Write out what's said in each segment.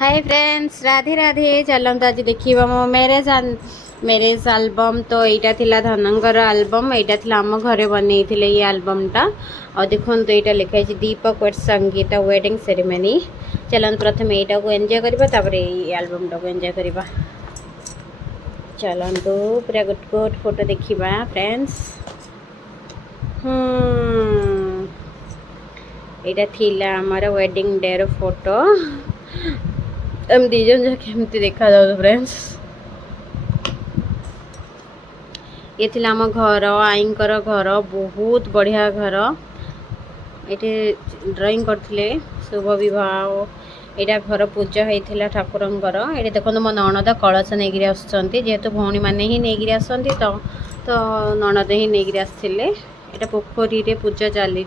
Hi friends, Radhe Radhe. चलते आज देखा मो मैरेज आल्बम। तो यहाँ थिला धनंगर आल्बम, यहाँ थिला आम घरे बनी ये आल्बमटा। और देखो तो यहाँ लिखाई दीपक वेट संगीत वेडिंग सेरेमनी। चलते प्रथम यहाँ को एंजॉय करवा, ये आल्बमटा को एंजॉय करवा। चलतु पूरा गुड गुड फोटो देखा फ्रेंड्स। यहाँ थिला आमर वेडिंग डे रो फोटो। हम दीजन जाके एमती देखा जाओ फ्रेंड्स। ये थिला आम घर, आईंकर घर, बहुत बढ़िया घर। ये ड्राइंग करथिले शुभ विवाह। यहाँ घर पूजा होता ठाकुरंकर। ये देखो मो ननद कलश नहीं आसुँच, जेहेतु भौणी मैंने ही नहीं आसती, तो ननद ही नहीं आसते। यहाँ पोखरी रे पूजा चली।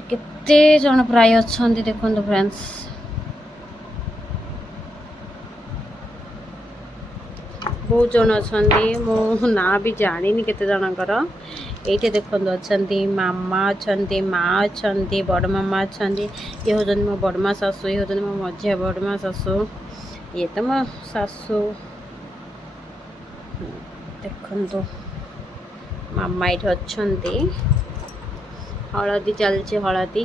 केते जन प्राय अच्छा देखो फ्रेंड्स। बहुत जन अच्छा, मो ना भी जानी केते जनकर। ये देखो अच्छा मामा अच्छा, माँ अच्छा, बड़ मामा अच्छा। ये हूँ मो बड़मा सासू, ये हूँ मो मझिया बड़मा सासू, ये तो मो सासू। देखो मामा ये अच्छा, हलदी चलती हलदी।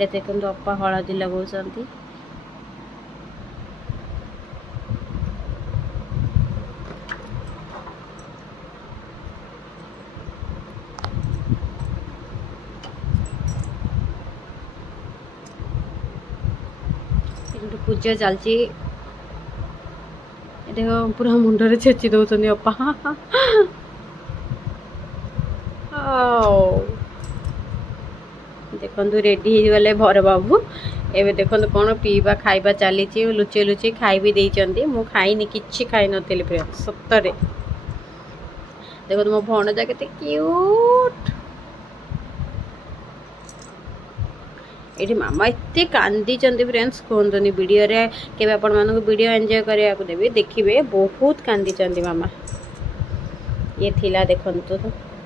ये देखो अपा हलदी लगाउछंती। पूजा चलती। देखो पूरा मुंडरे छेची दौरान अपा। देखो रेडी गले भर बाबू। एवं देखो कौन पीवा खाइबा चली, लुचे लुचे खाई भी देइचंती। मु खाइनी, किछि खाई नथिली फ्रेंड्स सतरे। देखो मो भणजा केते क्यूट। ये मामा एत कांदी फ्रेंड्स, कहतुनि वीडियो रे केबे आपण मानको वीडियो एंजॉय करिया को देबी, देखिबे बहुत कांदी मामा। ये थिला देखंतु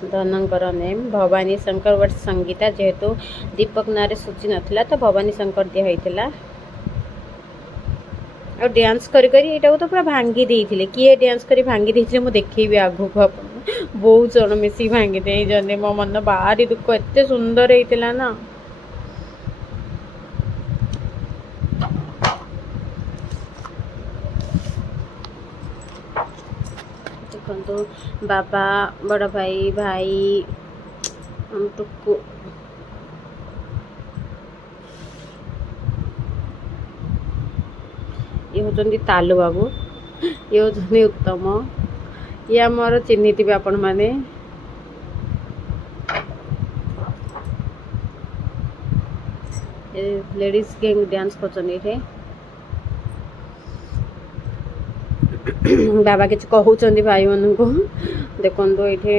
धनंकर नेम भवानी शंकर वट संगीता। जेहेतु दीपक नारे सूची नथिला, तो भवानी शंकर दिया होइतिला। और डांस करी करी एटा तो पूरा भांगी देइथिले। किए डांस करी भांगी देइथिले मु देखैबी आगु को आपन। बहुत जण मिसी भांगी देइ जने। मो मन बाहरी दुख, एते सुंदर हेइतिला ना। देखो बाबा, बड़ भाई, भाई टुकु। ये होचंदी तालु बाबू, ये होचंदी उत्तम। ये आमर चिन्ही थे आपण माने। लेडीज गैंग डांस कर। बाबा किसी कहते भाई मान को। देखो ये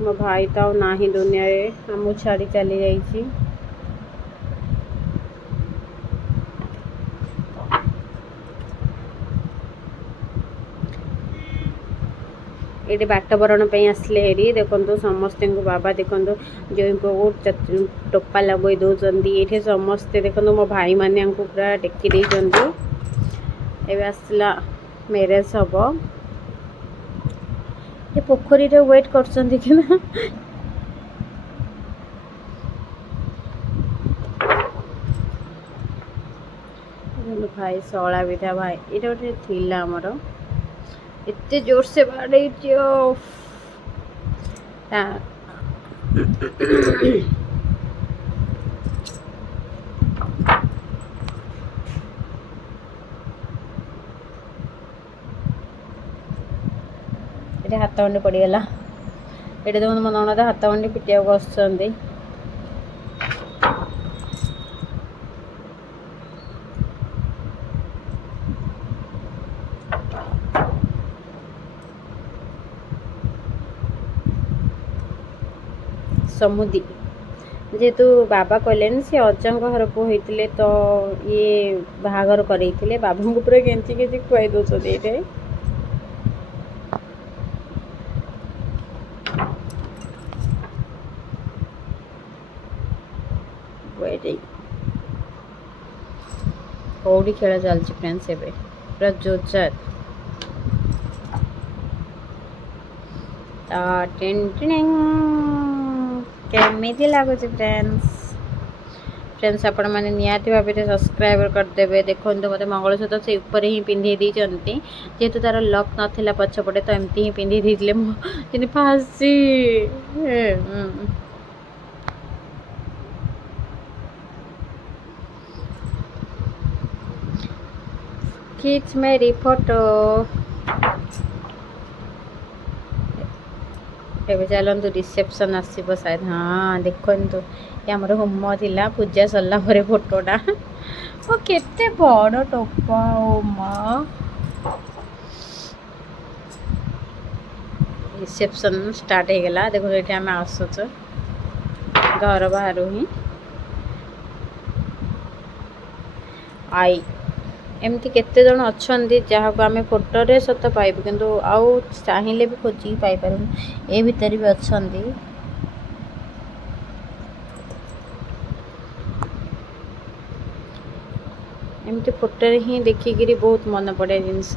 मो भाई तो ना ही दुनिया रे आम छाड़ी चली जाइए। ये बाट बरण आसले हेरी। देखो समस्त को बाबा देखो जो को टोपा लगे दौरान। ये समस्ते देखो मो भाई मैंने पूरा टेकी देते। आसला मैरेज हम। ये पोखरी रे वेट कर भाई सला विधा भाई। ये गोटे थिला आमर एते जोर से बाड़े हाथ गंडे पड़गला। ये देखो मो ननद हाथ गंडे पिटिया बसुँच। समुदी जेहेतु बाबा कहले सी अजा घर पु होते, तो ये बाहागर करते बाबा को पूरा गेंची गेंची खुआई दौरान। ये वेडिंग कौड़ी खेल चलती फ्रेंड्स एबे पूरा जोरदार केमिति लगुच फ्रेंड्स आपण मैंने निहाती भाव सब्सक्राइब करदे देखो मत मंगलसूत्र से ऊपर ही पिंधे देती जेहेतु तार लक नाला पछपटे तो एमती ही पिंधे देते फाँसी खींच मेरी फोटो एवं चलतु रिसेप्शन आसो शायद हाँ देखु आमर होम थिला पूजा सरला फोटोटा ओ केते बड़ टोपा ओ माँ रिसेप्शन स्टार्ट हो गला देखो ये आम आसुच घर बाहर ही आई एमती केते जन अच्छा जहाँ को आम फोटो रे सत पाइबू किंतु आउ चाहिए भी खोजिकी पाइपर ए भितर भी अच्छा एमती फोटो रे ही देखिकी बहुत मन पड़े जिनस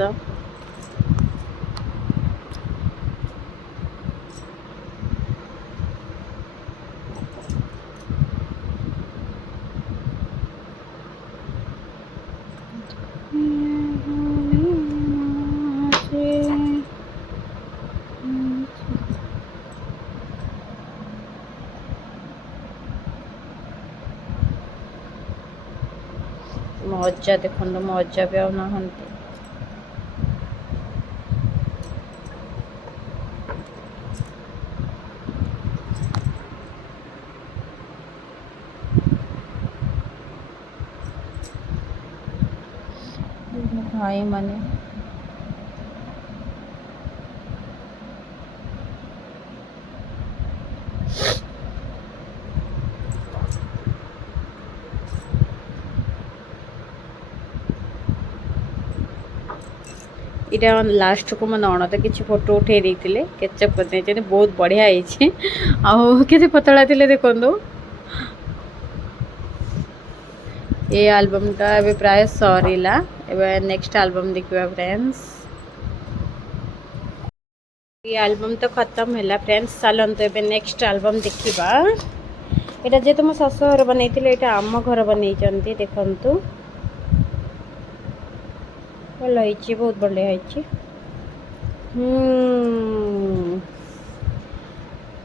मो अज्जा देखो मो अज्जा भी आना भाई माने इटा लास्ट को मो नणद किसी फोटो उठे देते केचप कर बहुत बढ़िया आते पतला थे देखो ये एल्बम टा ए प्राय सरीला ए नेक्स्ट एल्बम देखा फ्रेंड्स ये एल्बम तो खत्म है फ्रेंड्स चलते ए नेक्स्ट एल्बम देखा यहाँ जेहेतु मो शाशुघर बनई यहाँ आम घर बनई देखु भल बहुत बढ़िया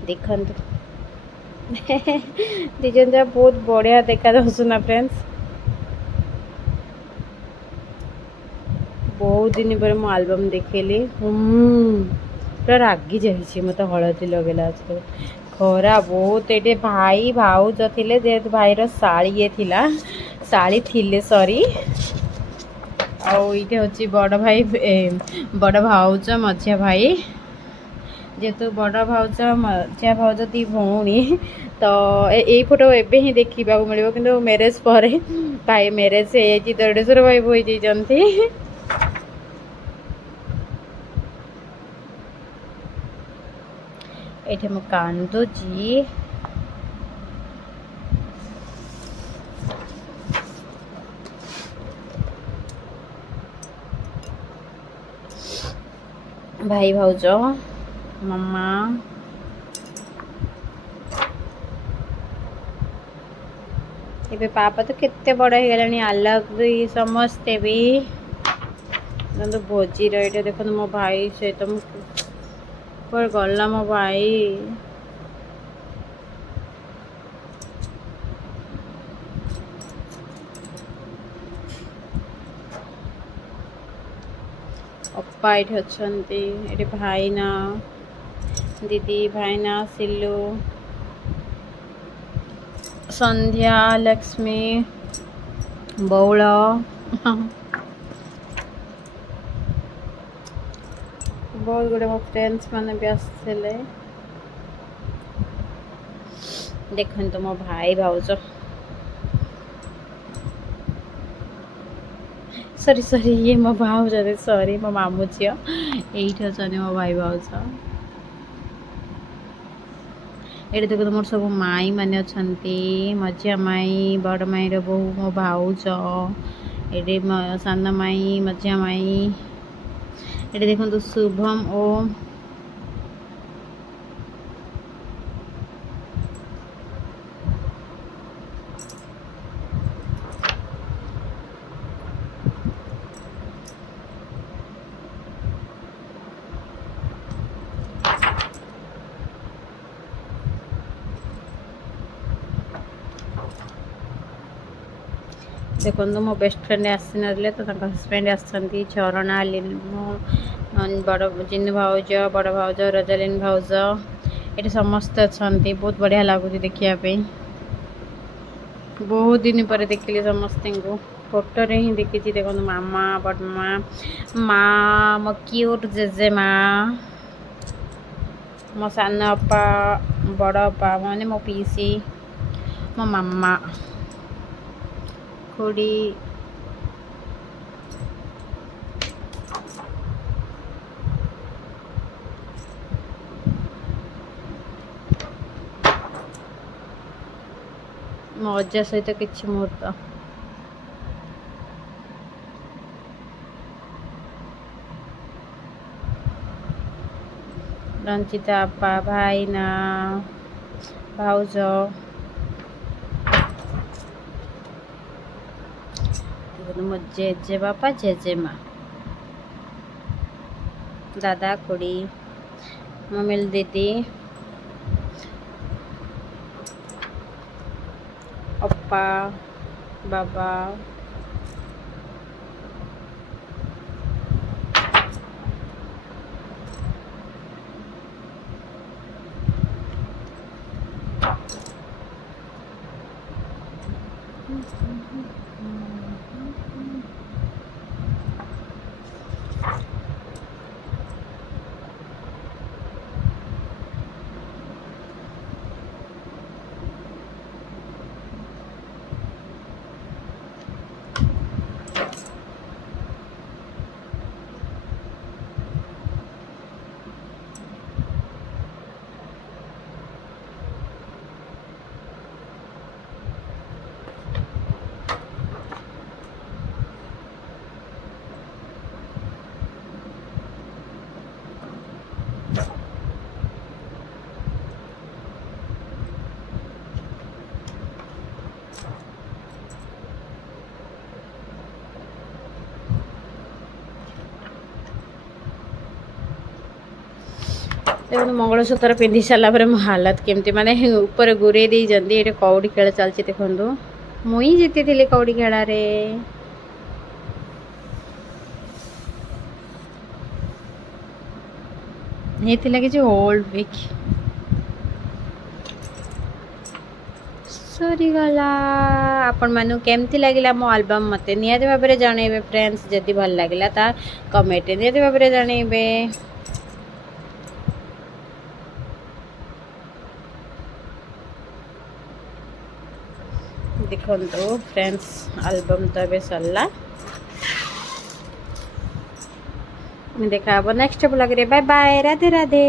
देखु दिजन जा बहुत बढ़िया देखा ना फ्रेंड्स बहुत दिन पर मो एल्बम देखेली पूरा रागी जाइए मत हलदी लगेला आजकल खरा बहुत ये भाई भाउज थे जेहेतु भाईर शाड़ी थिला शाड़ी थिले सॉरी आईटे हूँ बड़ भाई बड़ भाउज मझिया भाई जेहेतु बड़ भाउज मझिया भाउज दी भौणी तो यही फोटो एबे ही देखा मिले कि मैरेज पर भाई मैरेज हो देढ़शुर भाई हो जाती ये मु कांदुची भाई भाउज मामा ये पापा तो केते बड़ हो गला अलग समस्ते भी भोजी रही देखो मो भाई सहित पर गला मो भाई अप्पा ये अच्छा ये भाईना दीदी भाईना सिल्लू संध्या लक्ष्मी बौल बहुत गुड़े मो फ्रेंड्स मैंने भी आसते देखते मो भाई भाउज सॉरी सॉरी ये मो भाउज सॉरी मो मामू झी ये अच्छा मो भाई भाउज ये देख तुम सब माई मैंने अच्छा मझिया माई बड़ माईर बो मो भाउज ଏଠି ସାନ ମାଇଁ ମଝିଆ ମାଇଁ ଏଠି ଦେଖନ୍ତୁ ଶୁଭମ ଓ देखो मो बेस्ट फ्रेंड आसी ना तो हजबैंड आसती झरणा बड़ जिन्नू भाउज बड़ भाउज रजालीन भाउज ये समस्ते अच्छा बहुत बढ़िया लगुच देखापी बहुत दिन पर देखिली समस्त को फोटो रे ही देखी देखो मामा बड़मा माँ मो क्यूट जेजेमा मो सान अपा बड़ अपा माने मो पीसी मो मामा खुड़ी मो अजा सहित किसी मुहूर्त रंजिता अपा भाईना भाउज मो जेजे बापा जेजेमा दादा खुड़ी मम्मी दीदी अप्पा बाबा देखो मंगलसूत्र पिंधि सारापर मो हालत केमती माने ऊपर गुरे दी जंदी ये कौड़ी खेल चलती देखो मुई जीती थी कौड़ी खेल कि ओल्ड वीक सरीगला आपण मानु केमती लगिला मो एल्बम मते नियत भाव में जनइबे फ्रेंड्स जदि भल लगिला ता कमेंट नियत भाव में जनइबे देखो फ्रेंड्स एल्बम तो ए सरला देखा नेक्स्ट ब्लॉग रे बाय बाय राधे राधे।